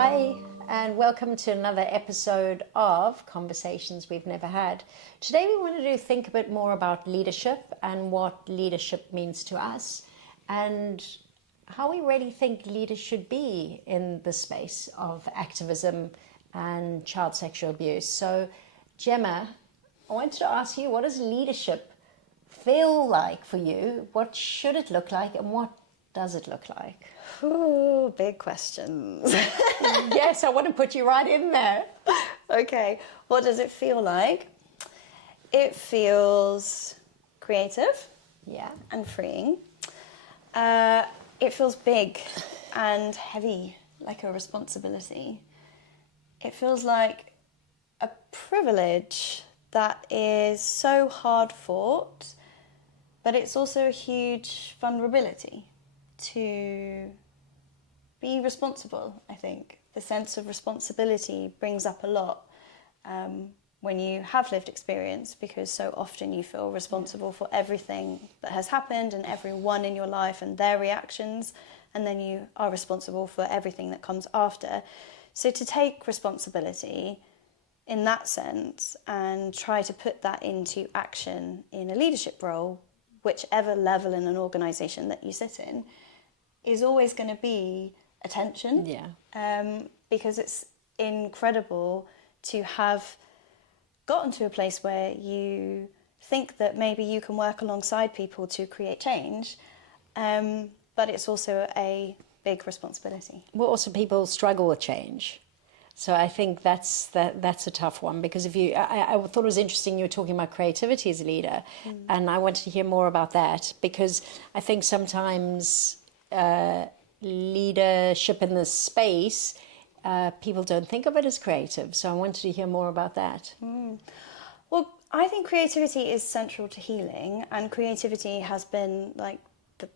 Hi, and welcome to another episode of Conversations We've Never Had. Today we wanted to think a bit more about leadership and what leadership means to us and how we really think leaders should be in the space of activism and child sexual abuse. So, Gemma, I wanted to ask you, what does leadership feel like for you? What should it look like and what does it look like? Ooh, big questions. Yes, I want to put you right in there. Okay, what does it feel like? It feels creative, Yeah. and freeing. It feels big and heavy, like a responsibility. It feels like a privilege that is so hard fought, but it's also a huge vulnerability to be responsible, I think. The sense of responsibility brings up a lot when you have lived experience, because so often you feel responsible for everything that has happened and everyone in your life and their reactions, and then you are responsible for everything that comes after. So to take responsibility in that sense and try to put that into action in a leadership role, whichever level in an organisation that you sit in, is always going to be a tension. Yeah. Because it's incredible to have gotten to a place where you think that maybe you can work alongside people to create change, but it's also a big responsibility. Well, also people struggle with change. So I think that's a tough one, because if you, I thought it was interesting you were talking about creativity as a leader, and I wanted to hear more about that, because I think sometimes leadership in this space, people don't think of it as creative. So I wanted to hear more about that. Well, I think creativity is central to healing, and creativity has been like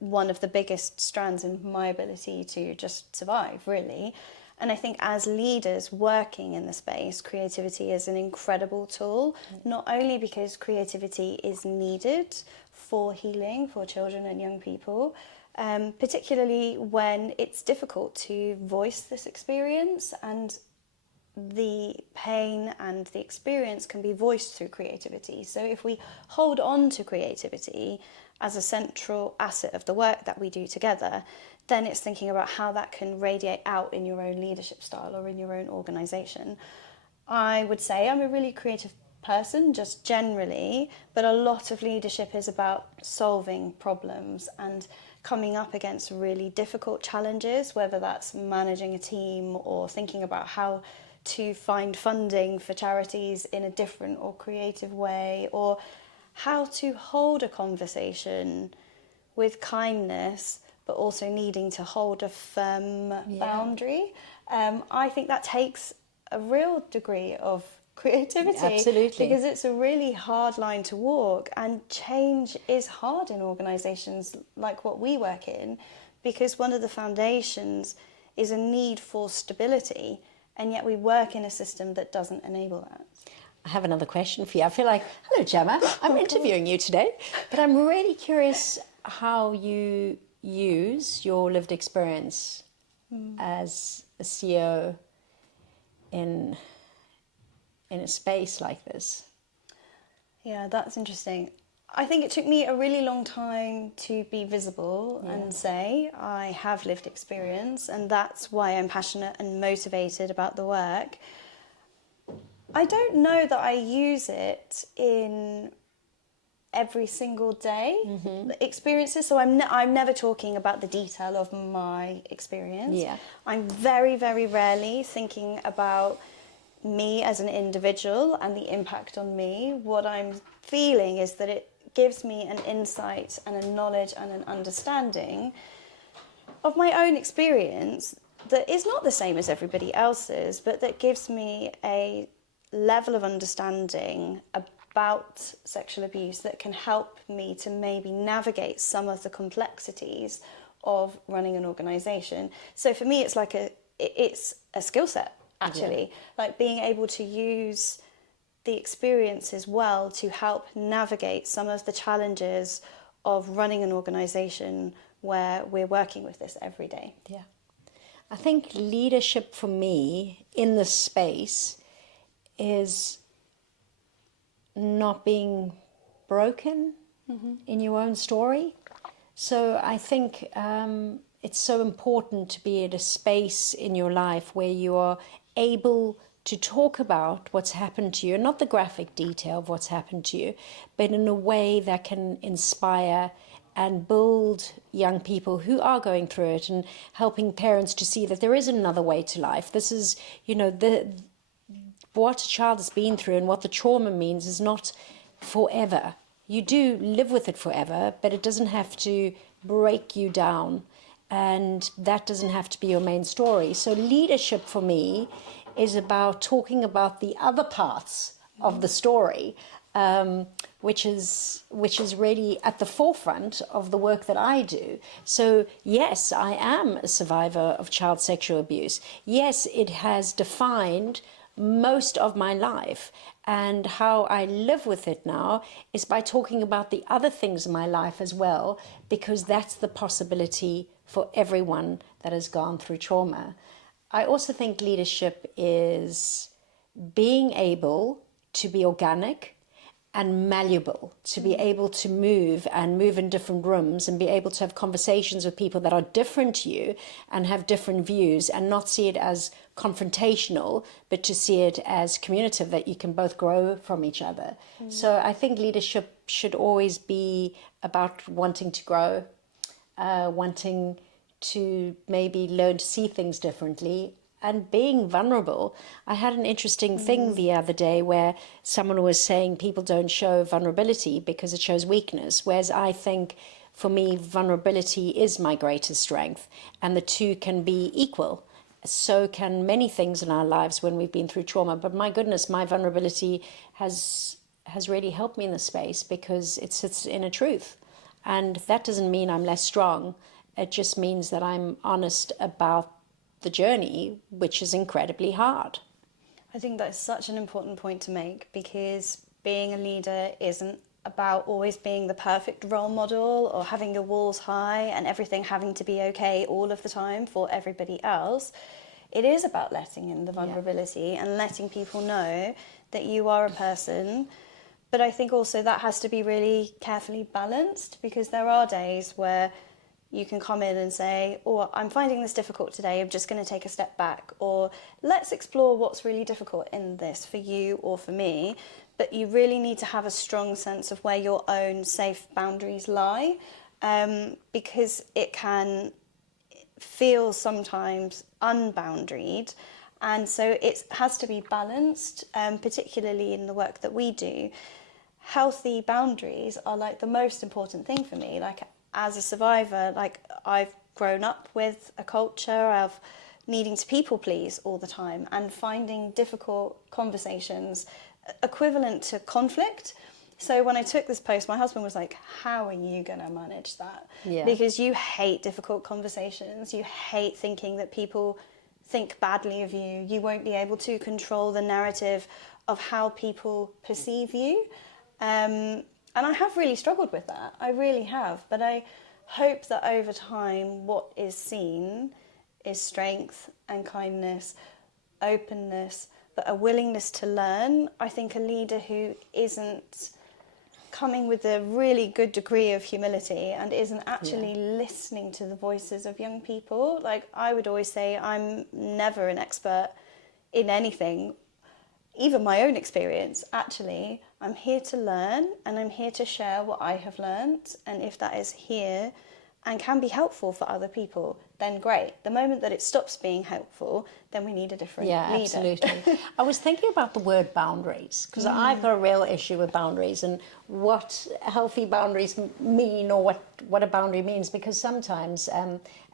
one of the biggest strands in my ability to just survive, really. And I think as leaders working in the space, creativity is an incredible tool, not only because creativity is needed for healing for children and young people, particularly when it's difficult to voice this experience, and the pain and the experience can be voiced through creativity. So if we hold on to creativity as a central asset of the work that we do together, then it's thinking about how that can radiate out in your own leadership style or in your own organisation. I would say I'm a really creative person, just generally, but a lot of leadership is about solving problems and coming up against really difficult challenges, whether that's managing a team or thinking about how to find funding for charities in a different or creative way, or how to hold a conversation with kindness but also needing to hold a firm boundary. I think that takes a real degree of creativity. Absolutely. Because it's a really hard line to walk, and change is hard in organisations like what we work in, because one of the foundations is a need for stability, and yet we work in a system that doesn't enable that. I have another question for you. I feel like, hello, Gemma, I'm interviewing you today, but I'm really curious how you use your lived experience as a CEO in a space like this. Yeah, that's interesting. I think it took me a really long time to be visible and say I have lived experience, and that's why I'm passionate and motivated about the work. I don't know that I use it in every single day experiences, so I'm never talking about the detail of my experience. Yeah. I'm very, very rarely thinking about me as an individual and the impact on me. What I'm feeling is that it gives me an insight and a knowledge and an understanding of my own experience that is not the same as everybody else's, but that gives me a level of understanding about sexual abuse that can help me to maybe navigate some of the complexities of running an organisation. So for me, it's like it's a skill set, actually, like being able to use the experiences well to help navigate some of the challenges of running an organisation where we're working with this every day. Yeah. I think leadership for me in this space is not being broken in your own story. So I think it's so important to be at a space in your life where you are able to talk about what's happened to you, not the graphic detail of what's happened to you, but in a way that can inspire and build young people who are going through it, and helping parents to see that there is another way to life. This is, what a child has been through and what the trauma means is not forever. You do live with it forever, but it doesn't have to break you down, and that doesn't have to be your main story. So leadership for me is about talking about the other parts of the story, which is really at the forefront of the work that I do. So yes, I am a survivor of child sexual abuse. Yes, it has defined most of my life, and how I live with it now is by talking about the other things in my life as well, because that's the possibility for everyone that has gone through trauma. I also think leadership is being able to be organic and malleable, to be able to move in different rooms and be able to have conversations with people that are different to you and have different views, and not see it as confrontational, but to see it as communicative, that you can both grow from each other. So I think leadership should always be about wanting to grow, wanting to maybe learn to see things differently, and being vulnerable. I had an interesting thing the other day where someone was saying people don't show vulnerability because it shows weakness, whereas I think for me vulnerability is my greatest strength, and the two can be equal. So can many things in our lives when we've been through trauma, but my goodness, my vulnerability has really helped me in this space because it sits in a truth, and that doesn't mean I'm less strong. It just means that I'm honest about the journey, which is incredibly hard. I think that's such an important point to make, because being a leader isn't about always being the perfect role model or having your walls high and everything having to be okay all of the time for everybody else. It is about letting in the vulnerability and letting people know that you are a person. But I think also that has to be really carefully balanced, because there are days where you can come in and say, oh, I'm finding this difficult today, I'm just going to take a step back, or let's explore what's really difficult in this for you or for me. But you really need to have a strong sense of where your own safe boundaries lie, because it can feel sometimes unboundaried. And so it has to be balanced, particularly in the work that we do. Healthy boundaries are like the most important thing for me. Like, as a survivor, like, I've grown up with a culture of needing to people please all the time and finding difficult conversations equivalent to conflict. So when I took this post, my husband was like, how are you going to manage that? Yeah. Because you hate difficult conversations. You hate thinking that people think badly of you. You won't be able to control the narrative of how people perceive you. And I have really struggled with that. I really have. But I hope that over time, what is seen is strength and kindness, openness, but a willingness to learn. I think a leader who isn't coming with a really good degree of humility and isn't actually listening to the voices of young people. Like, I would always say, I'm never an expert in anything, even my own experience. Actually, I'm here to learn, and I'm here to share what I have learned. And if that is here and can be helpful for other people, then great. The moment that it stops being helpful, then we need a different leader. Absolutely. I was thinking about the word boundaries, because I've got a real issue with boundaries and what healthy boundaries mean, or what a boundary means. Because sometimes,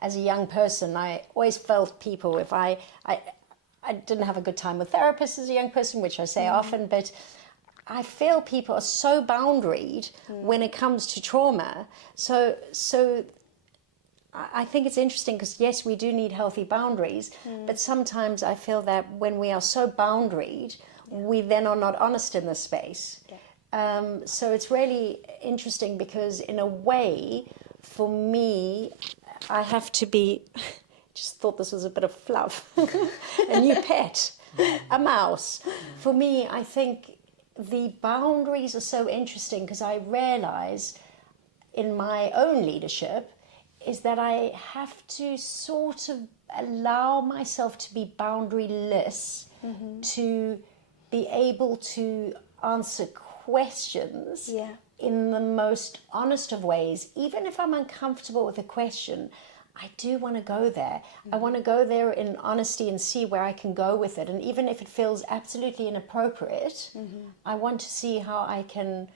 as a young person, I always felt people, if I didn't have a good time with therapists as a young person, which I say often, but I feel people are so boundaried when it comes to trauma. So I think it's interesting, because yes, we do need healthy boundaries, but sometimes I feel that when we are so boundaried, we then are not honest in this space. So it's really interesting, because in a way, for me, I have to be just thought this was a bit of fluff. A new pet, a mouse. For me, I think the boundaries are so interesting because I realize in my own leadership is that I have to sort of allow myself to be boundaryless, to be able to answer questions in the most honest of ways. Even if I'm uncomfortable with a question, I do want to go there. I want to go there in honesty and see where I can go with it. And even if it feels absolutely inappropriate, I want to see how I can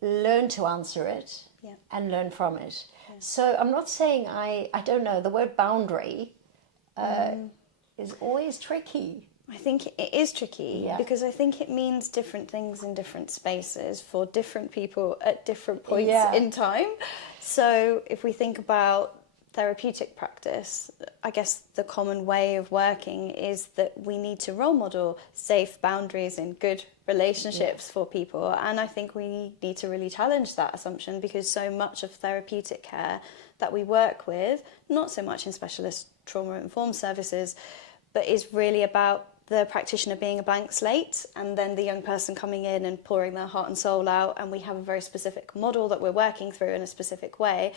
learn to answer it and learn from it. So I'm not saying I don't know, the word boundary is always tricky. I think it is tricky because I think it means different things in different spaces for different people at different points in time. So if we think about therapeutic practice, I guess the common way of working is that we need to role model safe boundaries and good relationships for people. And I think we need to really challenge that assumption, because so much of therapeutic care that we work with, not so much in specialist trauma-informed services, but is really about the practitioner being a blank slate and then the young person coming in and pouring their heart and soul out, and we have a very specific model that we're working through in a specific way.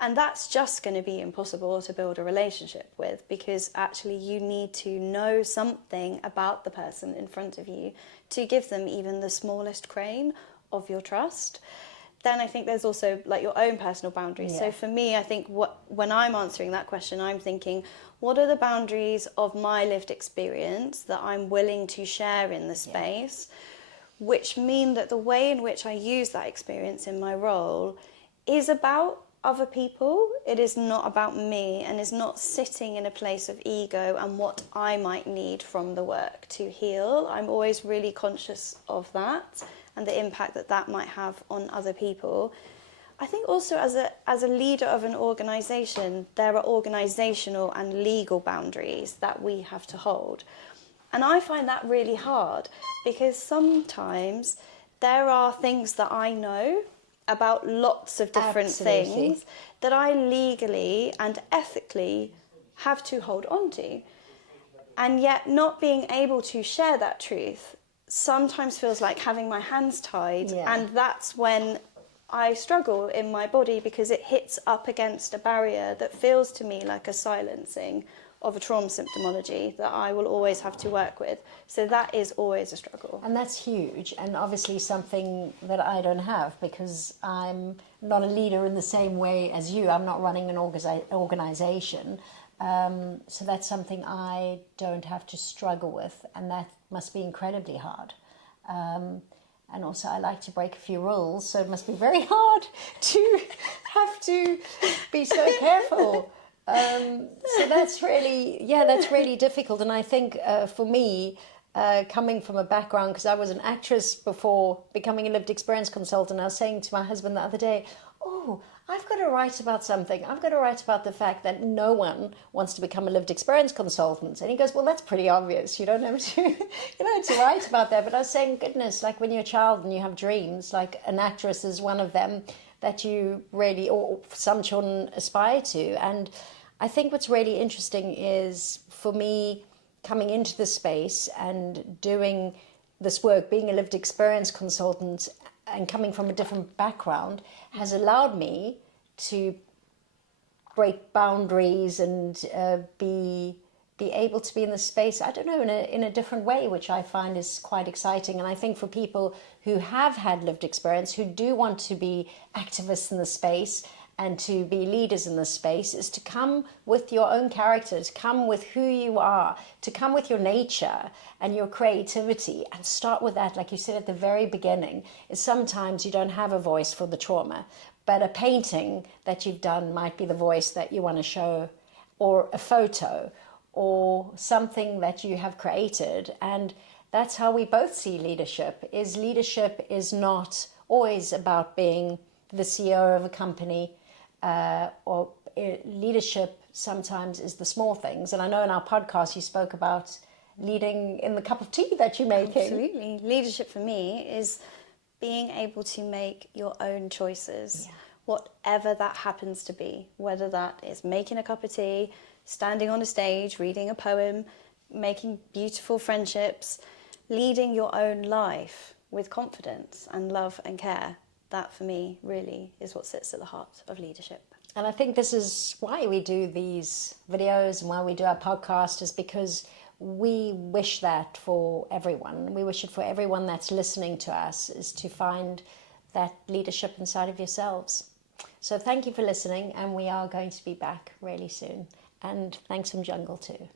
And that's just going to be impossible to build a relationship with, because actually you need to know something about the person in front of you to give them even the smallest grain of your trust. Then I think there's also like your own personal boundaries. So for me, I think when I'm answering that question, I'm thinking, what are the boundaries of my lived experience that I'm willing to share in the space, which mean that the way in which I use that experience in my role is about other people. It is not about me, and is not sitting in a place of ego and what I might need from the work to heal. I'm always really conscious of that and the impact that that might have on other people. I think also as a leader of an organisation, there are organisational and legal boundaries that we have to hold. And I find that really hard, because sometimes there are things that I know about lots of different things that I legally and ethically have to hold on to. And yet not being able to share that truth sometimes feels like having my hands tied. And that's when I struggle in my body, because it hits up against a barrier that feels to me like a silencing of a trauma symptomology that I will always have to work with. So that is always a struggle. And that's huge, and obviously something that I don't have, because I'm not a leader in the same way as you. I'm not running an organisation. So that's something I don't have to struggle with, and that must be incredibly hard. And also I like to break a few rules, so it must be very hard to have to be so careful. So that's really difficult. And I think for me, coming from a background, because I was an actress before becoming a lived experience consultant, I was saying to my husband the other day, I've got to write about something. I've got to write about the fact that no one wants to become a lived experience consultant. And he goes, well, that's pretty obvious. You don't have to, to write about that. But I was saying, goodness, like when you're a child and you have dreams, like an actress is one of them that you really, or some children aspire to. And I think what's really interesting is, for me, coming into the space and doing this work, being a lived experience consultant and coming from a different background, has allowed me to break boundaries and be able to be in the space, I don't know, in a different way, which I find is quite exciting. And I think for people who have had lived experience, who do want to be activists in the space and to be leaders in this space, is to come with your own character, to come with who you are, to come with your nature and your creativity, and start with that. Like you said at the very beginning, is sometimes you don't have a voice for the trauma, but a painting that you've done might be the voice that you want to show, or a photo, or something that you have created. And that's how we both see leadership. Leadership is not always about being the CEO of a company, or leadership sometimes is the small things. And I know in our podcast you spoke about leading in the cup of tea that you're making. Absolutely. Leadership for me is being able to make your own choices whatever that happens to be, whether that is making a cup of tea, standing on a stage, reading a poem, making beautiful friendships, leading your own life with confidence and love and care. That for me really is what sits at the heart of leadership. And I think this is why we do these videos and why we do our podcast, is because we wish that for everyone. We wish it for everyone that's listening to us, is to find that leadership inside of yourselves. So thank you for listening, and we are going to be back really soon. And thanks from Jungle too.